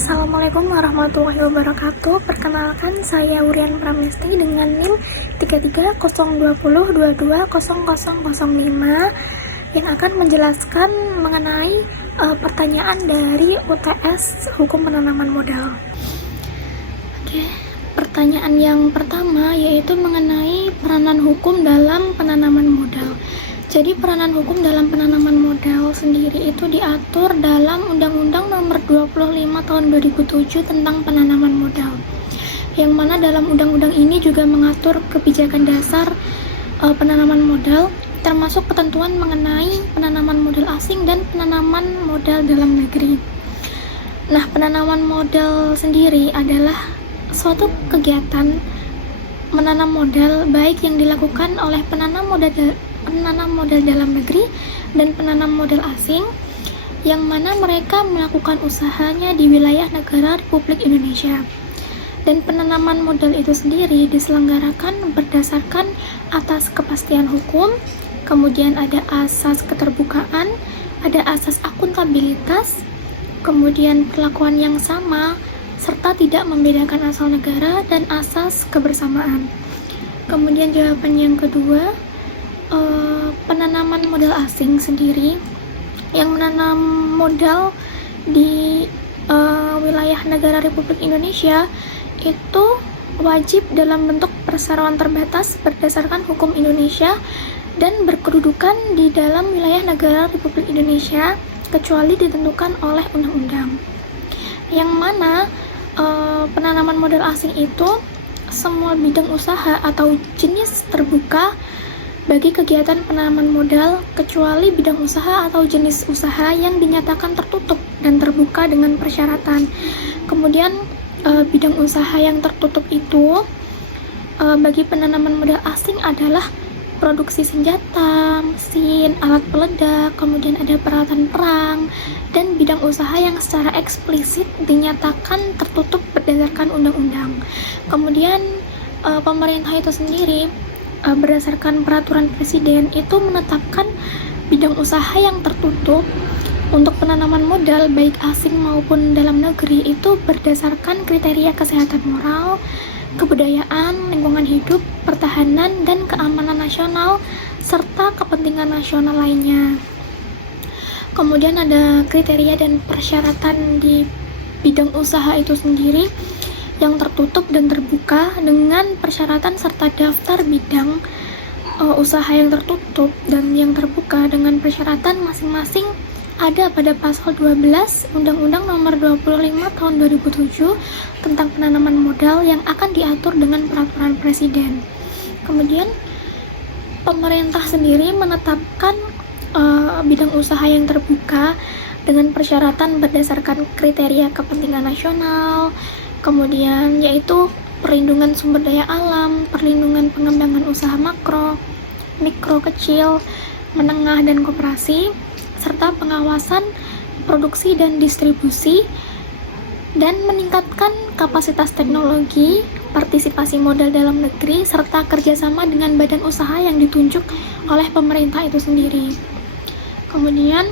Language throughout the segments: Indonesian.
Assalamualaikum warahmatullahi wabarakatuh. Perkenalkan, saya Urian Pramesti dengan NIM 330202200005 yang akan menjelaskan mengenai pertanyaan dari UTS Hukum Penanaman Modal. Oke, pertanyaan yang pertama yaitu mengenai peranan hukum dalam penanaman modal. Jadi peranan hukum dalam penanaman modal sendiri itu diatur dalam Undang-Undang Nomor 25 Tahun 2007 tentang penanaman modal. Yang mana dalam undang-undang ini juga mengatur kebijakan dasar penanaman modal, termasuk ketentuan mengenai penanaman modal asing dan penanaman modal dalam negeri. Nah, penanaman modal sendiri adalah suatu kegiatan menanam modal baik yang dilakukan oleh penanam modal dalam negeri dan penanam modal asing, yang mana mereka melakukan usahanya di wilayah negara Republik Indonesia. Dan penanaman modal itu sendiri diselenggarakan berdasarkan atas kepastian hukum, kemudian ada asas keterbukaan, ada asas akuntabilitas, kemudian perlakuan yang sama, serta tidak membedakan asal negara dan asas kebersamaan. Kemudian jawaban yang kedua, penanaman modal asing sendiri yang menanam modal di wilayah negara Republik Indonesia itu wajib dalam bentuk perseroan terbatas berdasarkan hukum Indonesia dan berkedudukan di dalam wilayah negara Republik Indonesia kecuali ditentukan oleh undang-undang. Yang mana penanaman modal asing itu semua bidang usaha atau jenis terbuka bagi kegiatan penanaman modal kecuali bidang usaha atau jenis usaha yang dinyatakan tertutup dan terbuka dengan persyaratan. Kemudian bidang usaha yang tertutup itu bagi penanaman modal asing adalah produksi senjata, mesin, alat peledak, kemudian ada peralatan perang, dan bidang usaha yang secara eksplisit dinyatakan tertutup berdasarkan undang-undang. Kemudian pemerintah itu sendiri berdasarkan peraturan presiden itu menetapkan bidang usaha yang tertutup untuk penanaman modal baik asing maupun dalam negeri itu berdasarkan kriteria kesehatan moral, kebudayaan, lingkungan hidup, pertahanan, dan keamanan nasional, serta kepentingan nasional lainnya. Kemudian ada kriteria dan persyaratan di bidang usaha itu sendiri yang tertutup dan terbuka dengan persyaratan serta daftar bidang usaha yang tertutup dan yang terbuka dengan persyaratan masing-masing ada pada pasal 12 Undang-Undang Nomor 25 Tahun 2007 tentang penanaman modal yang akan diatur dengan peraturan presiden. Kemudian pemerintah sendiri menetapkan bidang usaha yang terbuka dengan persyaratan berdasarkan kriteria kepentingan nasional, kemudian yaitu perlindungan sumber daya alam, perlindungan pengembangan usaha makro, mikro, kecil, menengah, dan koperasi, serta pengawasan produksi dan distribusi, dan meningkatkan kapasitas teknologi, partisipasi modal dalam negeri, serta kerjasama dengan badan usaha yang ditunjuk oleh pemerintah itu sendiri. Kemudian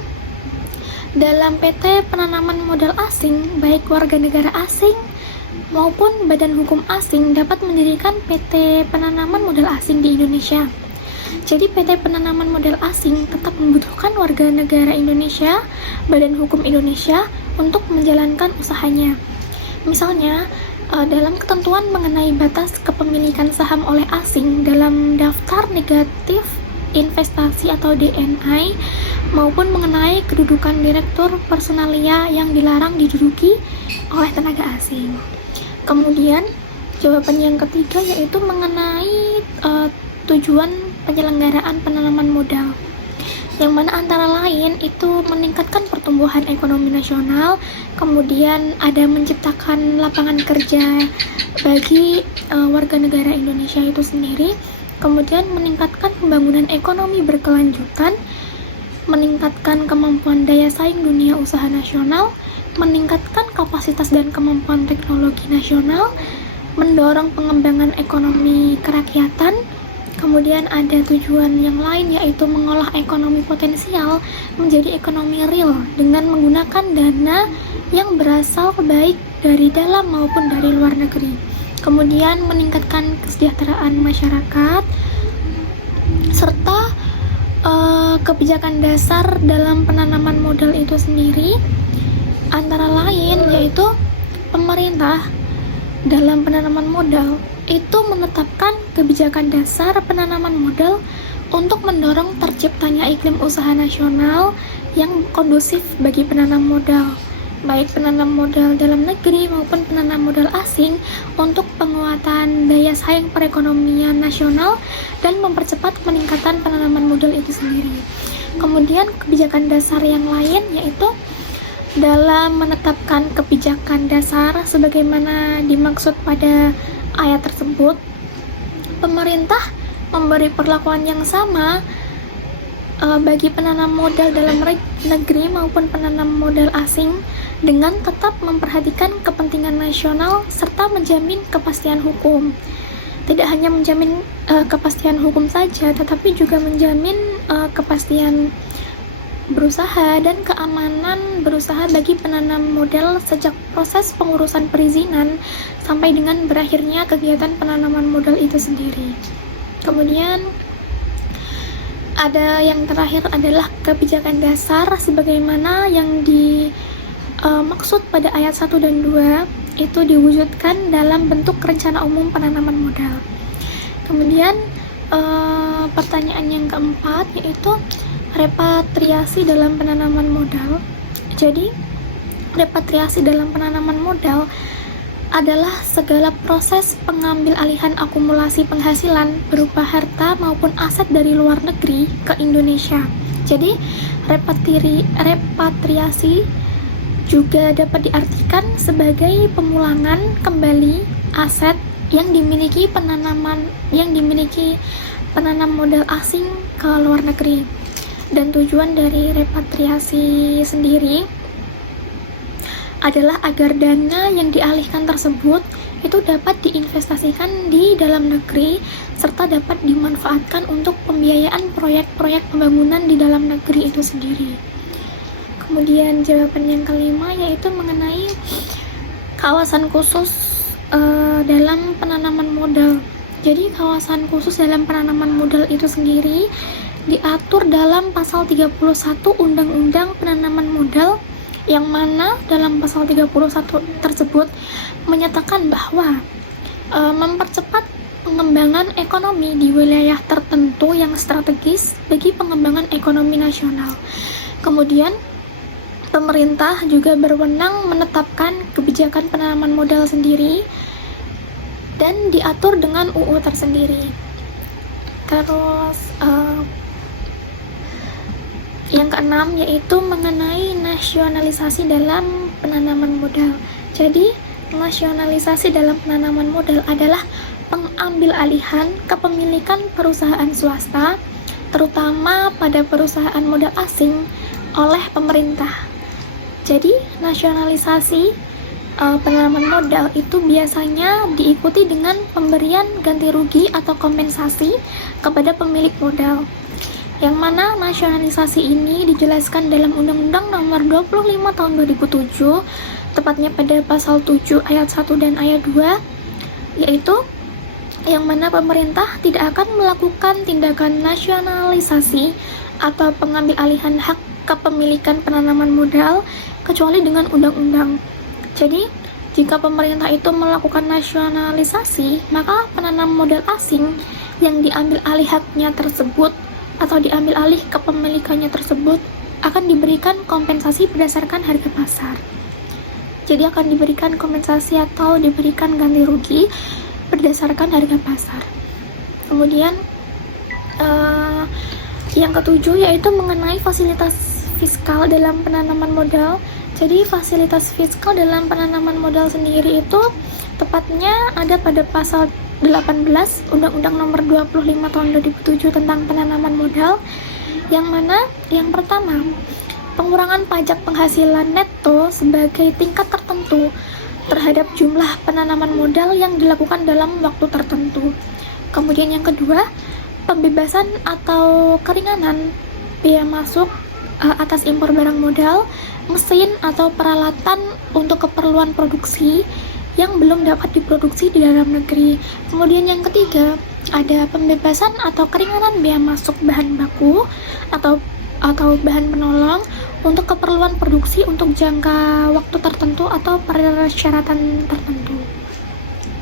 dalam PT penanaman modal asing, baik warga negara asing maupun badan hukum asing dapat mendirikan PT penanaman modal asing di Indonesia. Jadi PT penanaman modal asing tetap membutuhkan warga negara Indonesia, badan hukum Indonesia untuk menjalankan usahanya. Misalnya, dalam ketentuan mengenai batas kepemilikan saham oleh asing dalam daftar negatif investasi atau DNI, maupun mengenai kedudukan direktur personalia yang dilarang diduduki oleh tenaga asing. Kemudian jawaban yang ketiga yaitu mengenai tujuan penyelenggaraan penanaman modal, yang mana antara lain itu meningkatkan pertumbuhan ekonomi nasional, kemudian ada menciptakan lapangan kerja bagi warga negara Indonesia itu sendiri, kemudian meningkatkan pembangunan ekonomi berkelanjutan, meningkatkan kemampuan daya saing dunia usaha nasional, meningkatkan kapasitas dan kemampuan teknologi nasional, mendorong pengembangan ekonomi kerakyatan. Kemudian ada tujuan yang lain yaitu mengolah ekonomi potensial menjadi ekonomi real dengan menggunakan dana yang berasal baik dari dalam maupun dari luar negeri. Kemudian meningkatkan kesejahteraan masyarakat serta kebijakan dasar dalam penanaman modal itu sendiri antara lain yaitu pemerintah dalam penanaman modal itu menetapkan kebijakan dasar penanaman modal untuk mendorong terciptanya iklim usaha nasional yang kondusif bagi penanam modal, baik penanam modal dalam negeri maupun penanam modal asing, untuk penguatan daya saing perekonomian nasional dan mempercepat peningkatan penanaman modal itu sendiri. Kemudian kebijakan dasar yang lain yaitu dalam menetapkan kebijakan dasar sebagaimana dimaksud pada ayat tersebut, pemerintah memberi perlakuan yang sama bagi penanam modal dalam negeri maupun penanam modal asing dengan tetap memperhatikan kepentingan nasional serta menjamin kepastian hukum. Tidak hanya menjamin kepastian hukum saja, tetapi juga menjamin kepastian berusaha dan keamanan berusaha bagi penanam modal sejak proses pengurusan perizinan sampai dengan berakhirnya kegiatan penanaman modal itu sendiri. Kemudian ada yang terakhir adalah kebijakan dasar sebagaimana yang dimaksud pada ayat 1 dan 2 itu diwujudkan dalam bentuk rencana umum penanaman modal. Kemudian pertanyaan yang keempat yaitu repatriasi dalam penanaman modal. Jadi repatriasi dalam penanaman modal adalah segala proses pengambil alihan akumulasi penghasilan berupa harta maupun aset dari luar negeri ke Indonesia. Jadi repatriasi juga dapat diartikan sebagai pemulangan kembali aset yang dimiliki penanam modal asing ke luar negeri. Dan tujuan dari repatriasi sendiri adalah agar dana yang dialihkan tersebut itu dapat diinvestasikan di dalam negeri serta dapat dimanfaatkan untuk pembiayaan proyek-proyek pembangunan di dalam negeri itu sendiri. Kemudian jawaban yang kelima yaitu mengenai kawasan khusus dalam penanaman modal. Jadi kawasan khusus dalam penanaman modal itu sendiri diatur dalam pasal 31 Undang-Undang Penanaman Modal, yang mana dalam pasal 31 tersebut menyatakan bahwa mempercepat pengembangan ekonomi di wilayah tertentu yang strategis bagi pengembangan ekonomi nasional. Kemudian pemerintah juga berwenang menetapkan kebijakan penanaman modal sendiri dan diatur dengan UU tersendiri. Terus yang keenam yaitu mengenai nasionalisasi dalam penanaman modal. Jadi nasionalisasi dalam penanaman modal adalah pengambil alihan kepemilikan perusahaan swasta, terutama pada perusahaan modal asing, oleh pemerintah. Jadi nasionalisasi penanaman modal itu biasanya diikuti dengan pemberian ganti rugi atau kompensasi kepada pemilik modal, yang mana nasionalisasi ini dijelaskan dalam Undang-Undang Nomor 25 Tahun 2007, tepatnya pada pasal 7 ayat 1 dan ayat 2, yaitu yang mana pemerintah tidak akan melakukan tindakan nasionalisasi atau pengambil alihan hak kepemilikan penanaman modal kecuali dengan undang-undang. Jadi, jika pemerintah itu melakukan nasionalisasi, maka penanam modal asing yang diambil alih haknya tersebut atau diambil alih kepemilikannya tersebut akan diberikan kompensasi berdasarkan harga pasar. Jadi akan diberikan kompensasi atau diberikan ganti rugi berdasarkan harga pasar. Kemudian yang ketujuh yaitu mengenai fasilitas fiskal dalam penanaman modal. Jadi fasilitas fiskal dalam penanaman modal sendiri itu tepatnya ada pada pasal 18 Undang-Undang Nomor 25 Tahun 2007 tentang penanaman modal, yang mana yang pertama, pengurangan pajak penghasilan neto sebagai tingkat tertentu terhadap jumlah penanaman modal yang dilakukan dalam waktu tertentu. Kemudian yang kedua, pembebasan atau keringanan biaya masuk atas impor barang modal, mesin atau peralatan untuk keperluan produksi yang belum dapat diproduksi di dalam negeri. Kemudian yang ketiga, ada pembebasan atau keringanan bea masuk bahan baku atau bahan penolong untuk keperluan produksi untuk jangka waktu tertentu atau persyaratan tertentu.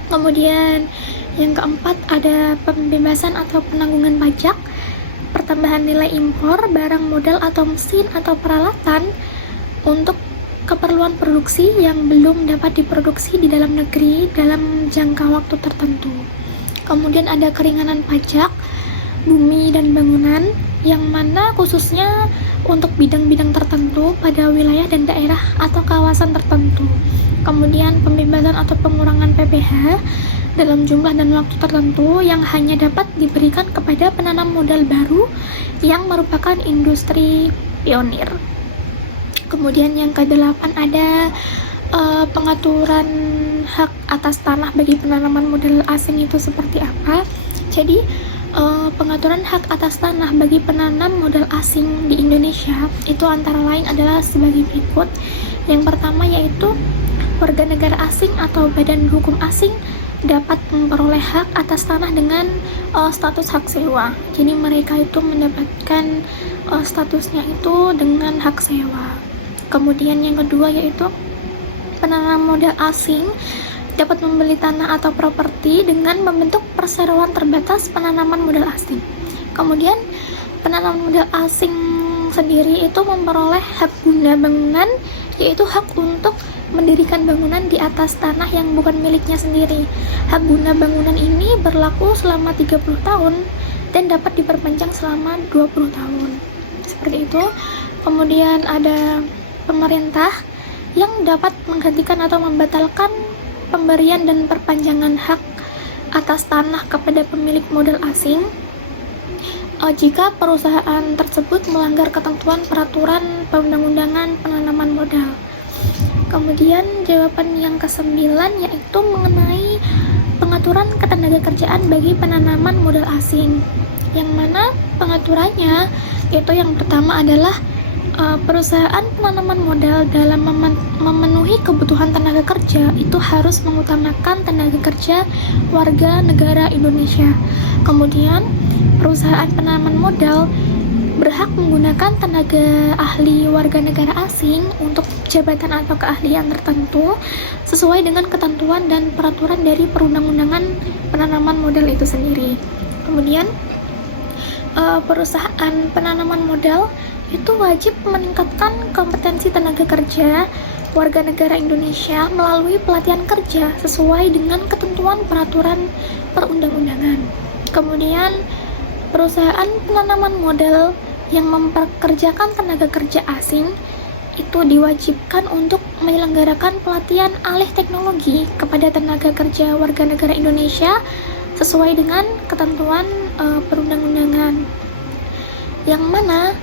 Kemudian yang keempat, ada pembebasan atau penanggungan pajak pertambahan nilai impor barang modal atau mesin atau peralatan untuk keperluan produksi yang belum dapat diproduksi di dalam negeri dalam jangka waktu tertentu. Kemudian ada keringanan pajak bumi dan bangunan yang mana khususnya untuk bidang-bidang tertentu pada wilayah dan daerah atau kawasan tertentu. Kemudian pembebasan atau pengurangan PPh dalam jumlah dan waktu tertentu yang hanya dapat diberikan kepada penanam modal baru yang merupakan industri pionir. Kemudian yang ke-8 ada pengaturan hak atas tanah bagi penanaman modal asing itu seperti apa. Jadi pengaturan hak atas tanah bagi penanam modal asing di Indonesia itu antara lain adalah sebagai berikut. Yang pertama yaitu warga negara asing atau badan hukum asing dapat memperoleh hak atas tanah dengan status hak sewa. Jadi mereka itu mendapatkan statusnya itu dengan hak sewa. Kemudian yang kedua yaitu penanam modal asing dapat membeli tanah atau properti dengan membentuk perseroan terbatas penanaman modal asing. Kemudian penanam modal asing sendiri itu memperoleh hak guna bangunan, yaitu hak untuk mendirikan bangunan di atas tanah yang bukan miliknya sendiri. Hak guna bangunan ini berlaku selama 30 tahun dan dapat diperpanjang selama 20 tahun. Seperti itu. Kemudian ada pemerintah yang dapat menggantikan atau membatalkan pemberian dan perpanjangan hak atas tanah kepada pemilik modal asing jika perusahaan tersebut melanggar ketentuan peraturan perundang-undangan penanaman modal. Kemudian jawaban yang ke-9 yaitu mengenai pengaturan ketenagakerjaan bagi penanaman modal asing, yang mana pengaturannya yaitu yang pertama adalah perusahaan penanaman modal dalam memenuhi kebutuhan tenaga kerja itu harus mengutamakan tenaga kerja warga negara Indonesia. Kemudian perusahaan penanaman modal berhak menggunakan tenaga ahli warga negara asing untuk jabatan atau keahlian tertentu sesuai dengan ketentuan dan peraturan dari perundang-undangan penanaman modal itu sendiri. Kemudian perusahaan penanaman modal itu wajib meningkatkan kompetensi tenaga kerja warga negara Indonesia melalui pelatihan kerja sesuai dengan ketentuan peraturan perundang-undangan. Kemudian perusahaan penanaman modal yang memperkerjakan tenaga kerja asing itu diwajibkan untuk menyelenggarakan pelatihan alih teknologi kepada tenaga kerja warga negara Indonesia sesuai dengan ketentuan perundang-undangan, yang mana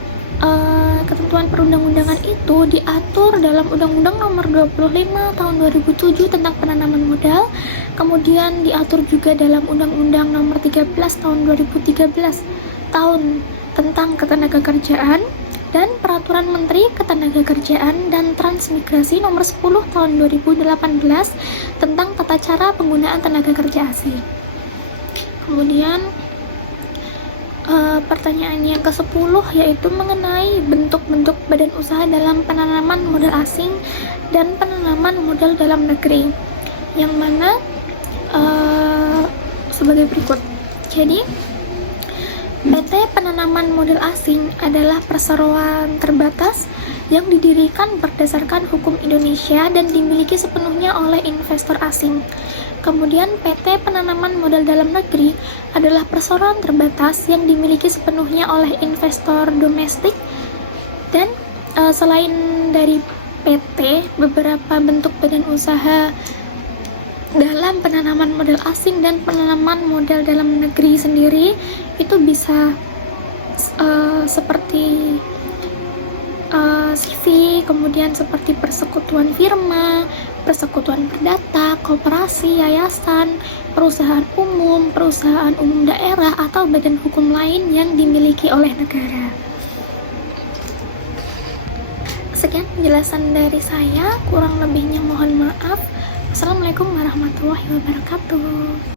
ketentuan perundang-undangan itu diatur dalam Undang-Undang Nomor 25 Tahun 2007 tentang penanaman modal, kemudian diatur juga dalam Undang-Undang Nomor 13 Tahun 2013 tentang ketenagakerjaan, dan Peraturan Menteri Ketenagakerjaan dan Transmigrasi Nomor 10 Tahun 2018 tentang tata cara penggunaan tenaga kerja asing. Kemudian pertanyaan yang ke-10 yaitu mengenai bentuk-bentuk badan usaha dalam penanaman modal asing dan penanaman modal dalam negeri, yang mana sebagai berikut. Jadi PT Penanaman Modal Asing adalah perseroan terbatas yang didirikan berdasarkan hukum Indonesia dan dimiliki sepenuhnya oleh investor asing. Kemudian PT Penanaman Modal Dalam Negeri adalah perseroan terbatas yang dimiliki sepenuhnya oleh investor domestik. Dan selain dari PT, beberapa bentuk badan usaha dalam penanaman modal asing dan penanaman modal dalam negeri sendiri itu bisa seperti CV, kemudian seperti persekutuan firma, persekutuan perdata, koperasi, yayasan, perusahaan umum daerah, atau badan hukum lain yang dimiliki oleh negara. Sekian penjelasan dari saya, kurang lebihnya mohon maaf. Assalamualaikum warahmatullahi wabarakatuh.